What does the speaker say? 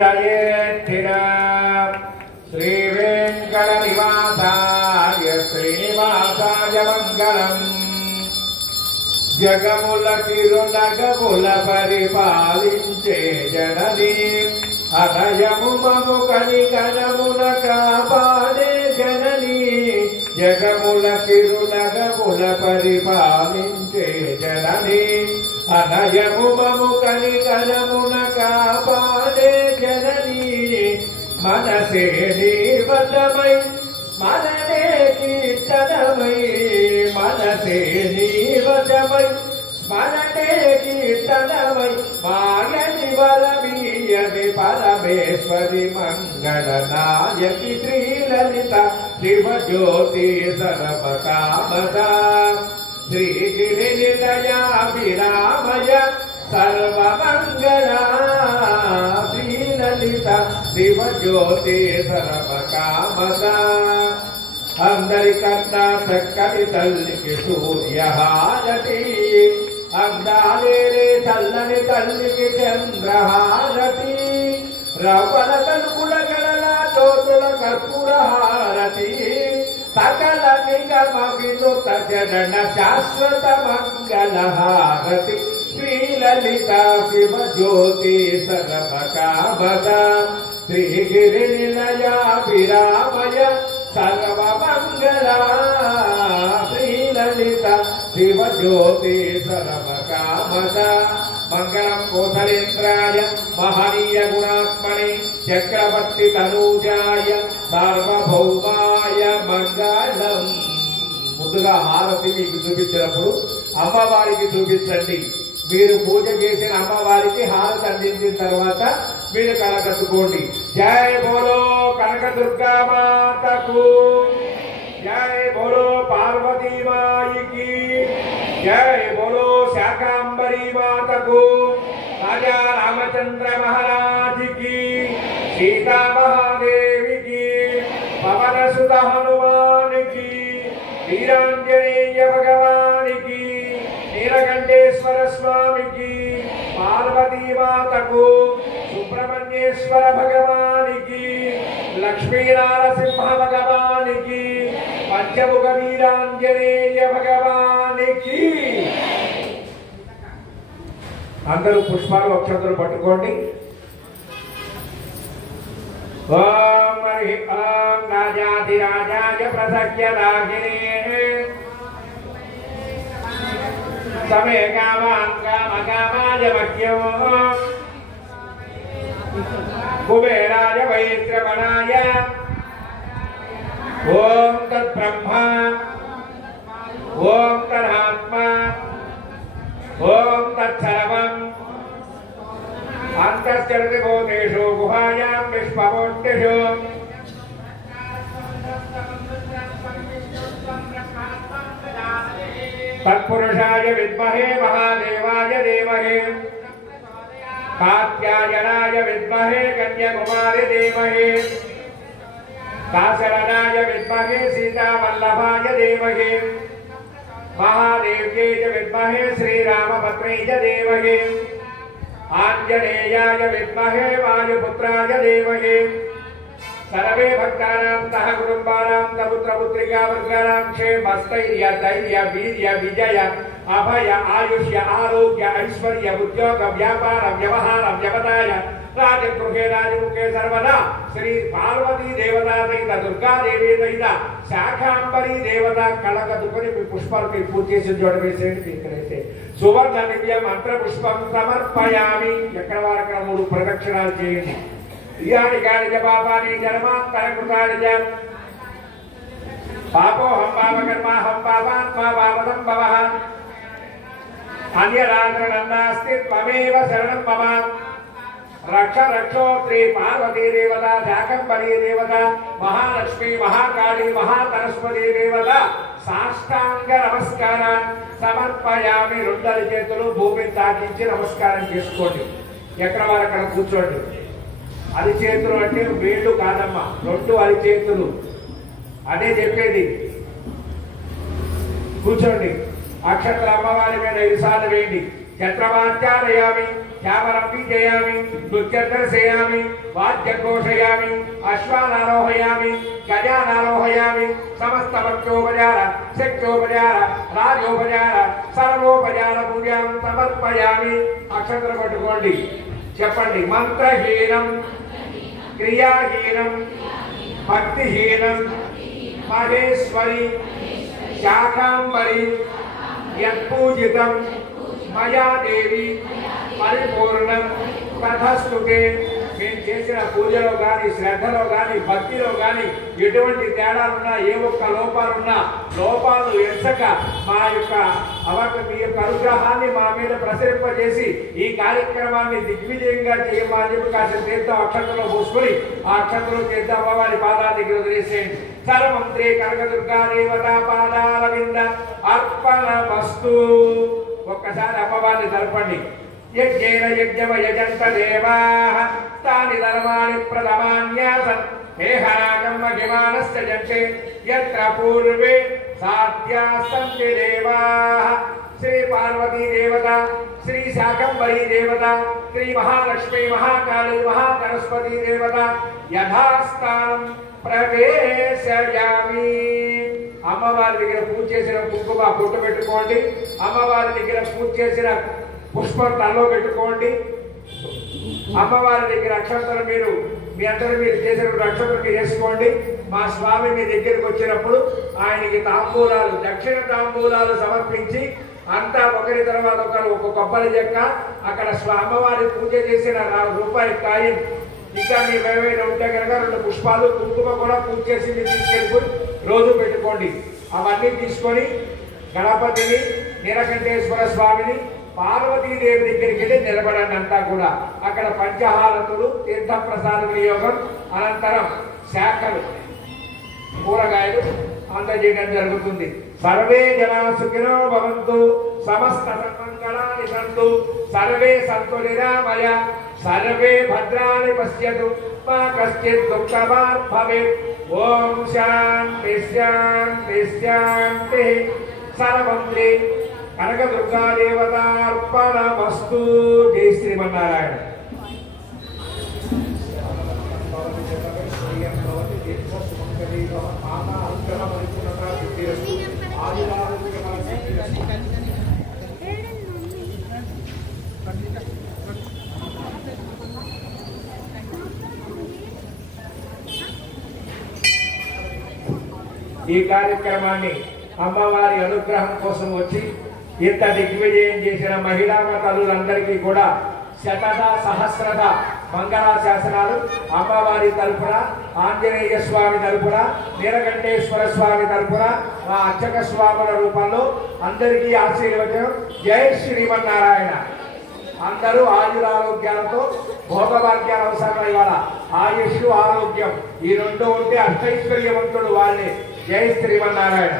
श्री वेंकटनिवासाय श्रीनिवासाय मंगलम्। जगमुल चिरुनगमुल परिपालिंचे जननी हृदयमु ममु कनिकरमुल कापाडे जननी। जगमुल चिरुनगमुल परिपालिंचे जननी हृदयमु ममु कनिकरमुल कापाडे जननी। मनसे नीवतमై स्मरणे कीर्तनमై मनसे नीवतमై स्मरणे कीर्तनमै मायनि वरमीयति परमेश्वरि मंगलनायकि श्रीललिता शिवज्योति सर्वकामदा। श्रीगिरिनिलया विरामय सर्वमंगला श्रीललिता शिवज्योति सर्वकामदा। అందరికన్నా చక్కటి తల్లికి సూర్యహారతి అందాలేరే చల్లని తల్లికి చంద్రహారతి రవణ తలుపుల గడల తోతుల కర్పూరహారతి సకల నిగమ వినుత జనన శాశ్వత మంగళహారతి శ్రీలలిత శివజ్యోతి సర్వకామదా। శ్రీగిరి నిలయ విరామయ सर्वमंगला श्रीललित शिवज्योति सर्वकामदा। मंगलम कोसलेन्द्राय महनीय गुणात्मने चक्रवर्ती तनूजाय सार्वभौमाय मंगलम। ముందుగా హారతి మీకు చూపించినప్పుడు అమ్మవారికి చూపించండి। మీరు పూజ చేసిన అమ్మవారికి హారతి అందించిన తర్వాత మీరు కళకట్టుకోండి। జై బోలో కనకదుర్గా మాతకు, జై బోలో పార్వతీ మాయికి, జై బోలో శాకాంబరీ మాతకు, రాజా రామచంద్ర మహారాజుకి, సీతా మహాదేవికి, పవన సుత హనుమానికి, వీరాంజనేయ భగవానికి, నీలకంఠేశ్వర స్వామికి, పార్వతీ మాతకు, సుబ్రహ్మణ్యేశ్వర భగవానికి, లక్ష్మీ నరసింహ భగవానికి, పంచముఖ వీరాంజనేయ భగవానికి। అందరూ పుష్పాలు అక్షతలు పట్టుకోండి। ఓం హరి ఓం రాజాధిరాజాయ ప్రసఖ్య రాగిణే సమే కామాన్ కామకామాయ మఖ్యో కుబేరాయ వైత్రమణాయ ఓం తద్బ్రహ్మ ఓం తదాత్మ ఓం తత్సర్వం అంతశ్చరతి భూతేషు గుహాయాం విశ్వమూర్తిషు तत्पुरुषाय विद्महे महादेवाय धीमहि कात्यायनाय विद्महे कन्याकुमारी धीमहि दाशरथाय विद्महे सीतावल्लभाय धीमहि महादेव्यै च विद्महे श्रीरामभद्रै च धीमहि आञ्जनेयाय विद्महे वायुपुत्राय धीमहि। सर्वे भक्तानां तः कुटुम्बानां पुत्रपुत्रिका वर्गाणां क्षेमस्थैर्य धैर्य वीर्य विजय अभय आयुष्य आरोग्य ऐश्वर्य उद्योग व्यापार व्यवहार व्यवसाय राजगृहे राजमुखे सर्वदा श्री पार्वती देवता सहित दुर्गा देवी सहित शाखांबरी देवता कलकदुकनि पुष्पालకి పూజ చేసి జోడవేసేయండి। ఇక్కడైతే సువర్ణ దివ్య మంత్ర పుష్పం సమర్పయామి। ఎక్కడ వారక్కడ 3 ప్రదక్షిణాలు చేయండి। यानि कानि च पापानि जन्मान्तरकृतानि च पापोऽहं पापकर्माहं पापात्मा पापसम्भवः अन्यराशरणं नास्ति त्वमेव शरणं मम। रक्ष रक्षोत्री पार्वती देवता शाकम्भरी देवता महालक्ष्मी महाकाली महासरस्वती देवता साष्टांग नमस्कार समर्पयामि। రెండరి చేతులు భూమిని తాకించి నమస్కారం చేసుకోండి। ఎక్కడ వారక్కడ కూర్చోండి। అరిచేతులు అంటే వేళ్ళు కాదమ్మా, 2 అరిచేతులు అదే చెప్పేది। కూర్చోండి। అక్షత్ర అమ్మవారి మీద 5 సార్లు వేయండి। చక్రవాచారయామి श्यामरं वीजयामि नृत्यदर्शयामि वाद्यघोषयामि अश्वानारोहयामि गजानारोहयामि समस्त भक्तोपचार शक्तोपचार राजोपचार सर्वोपचार पूजां समर्पयामि अक्षत्र पట్టుకోండి చెప్పండి మంత్రహీనం క్రియాహీనం భక్తిహీనం మహేశ్వరి శాకాంబరి యత్పూజితం మయా దేవి పరిపూర్ణం తథస్తుతే మేము చేసిన పూజలో కానీ శ్రద్ధలో కానీ భక్తిలో కానీ ఎటువంటి తేడాలున్నా ఏ ఒక్క లోపాలున్నా లోపాలు ఎంచక మా యొక్క మీ యొక్క అనుగ్రహాన్ని మా మీద ప్రసరింపజేసి ఈ కార్యక్రమాన్ని దిగ్విజయంగా చేయమని చెప్పి కాస్త తీర్థం అక్షంతలో పోసుకొని ఆ అక్షంతలో తీర్థం అమ్మవారి పాదాల దగ్గర వదిలేసేయండి. సర్వమంత్రే కనకదుర్గా దేవతా పాదారవింద అర్పణమస్తు. ఒక్కసారి అమ్మవారిని తలపండి. యజ్ఞేన యజ్ఞమ యజంత దేవాః తాని ధర్మాణి ప్రథమాన్యాసన్ హేహరాగం మహిమానస్య జంతే యత్ర పూర్వే సాధ్యాస్తంతే దేవాః. శ్రీ పార్వతీ దేవత, శ్రీ శాకంబరీ దేవత, శ్రీ మహాలక్ష్మీ మహాకాళీ మహాసరస్వతీ దేవత యథాస్థానం ప్రవేశయామి. అమ్మవారి దగ్గర పూజ చేసిన కుంకుమ పొట్టు పెట్టుకోండి. అమ్మవారి దగ్గర పూజ చేసిన పుష్పం తలలో పెట్టుకోండి. అమ్మవారి దగ్గర అక్షంతలు మీ అందరూ మీరు చేసిన అక్షంతలు మీరు వేసుకోండి. మా స్వామి మీ దగ్గరికి వచ్చినప్పుడు ఆయనకి తాంబూలాలు దక్షిణ తాంబూలాలు సమర్పించి అంతా ఒకరి తర్వాత ఒకరు ఒక కొబ్బరి చెక్క అక్కడ అమ్మవారి పూజ చేసిన రూపాయి కాయిన్ ఇంకా మీ ఏమైనా ఉంటే కనుక 2 పుష్పాలు కుంకుమ కూడా పూజ చేసి మీరు తీసుకెళ్ళిపోయి రోజు పెట్టుకోండి. అవన్నీ తీసుకొని గణపతిని నీలకంఠేశ్వర స్వామిని పార్వతీదేవి దగ్గరికి వెళ్ళి నిలబడండి. అంతా కూడా అక్కడ పంచహారతులు తీర్థప్రసాద వినియోగం అనంతరం శాఖలు కూరగాయలు అందజేయడం జరుగుతుంది. సర్వే జనా సుఖినో భవంతు సమస్త సన్మంగళాని సంతు సర్వే సంతు నిరామయ సర్వే భద్రాని పశ్యతు మా కశ్చిత్ దుఃఖభాగ్ భవేత్. ఓం శాంతి శాంతి శాంతి. సర్వమంత్రి కనకదుర్గా దేవతార్పణమస్తు. జై శ్రీమన్నారాయణ. ఈ కార్యక్రమాన్ని అమ్మవారి అనుగ్రహం కోసం వచ్చి ఇంత దిగ్విజయం చేసిన మహిళా తల్లులందరికీ కూడా శతద సహస్రద మంగళాశాసనాలు అమ్మవారి తరపున, ఆంజనేయ స్వామి తరపున, నీలకంఠేశ్వర స్వామి తరపున మా అర్చక స్వాముల రూపంలో అందరికీ ఆశీర్వచనం. జై శ్రీమన్నారాయణ. అందరూ ఆయురారోగ్యాలతో భోగభాగ్యాల అవసరం. ఇవాళ ఆయుష్ ఆరోగ్యం ఈ 2 ఉంటే అష్టైశ్వర్యవంతుడు వాళ్ళే. జై శ్రీమన్నారాయణ.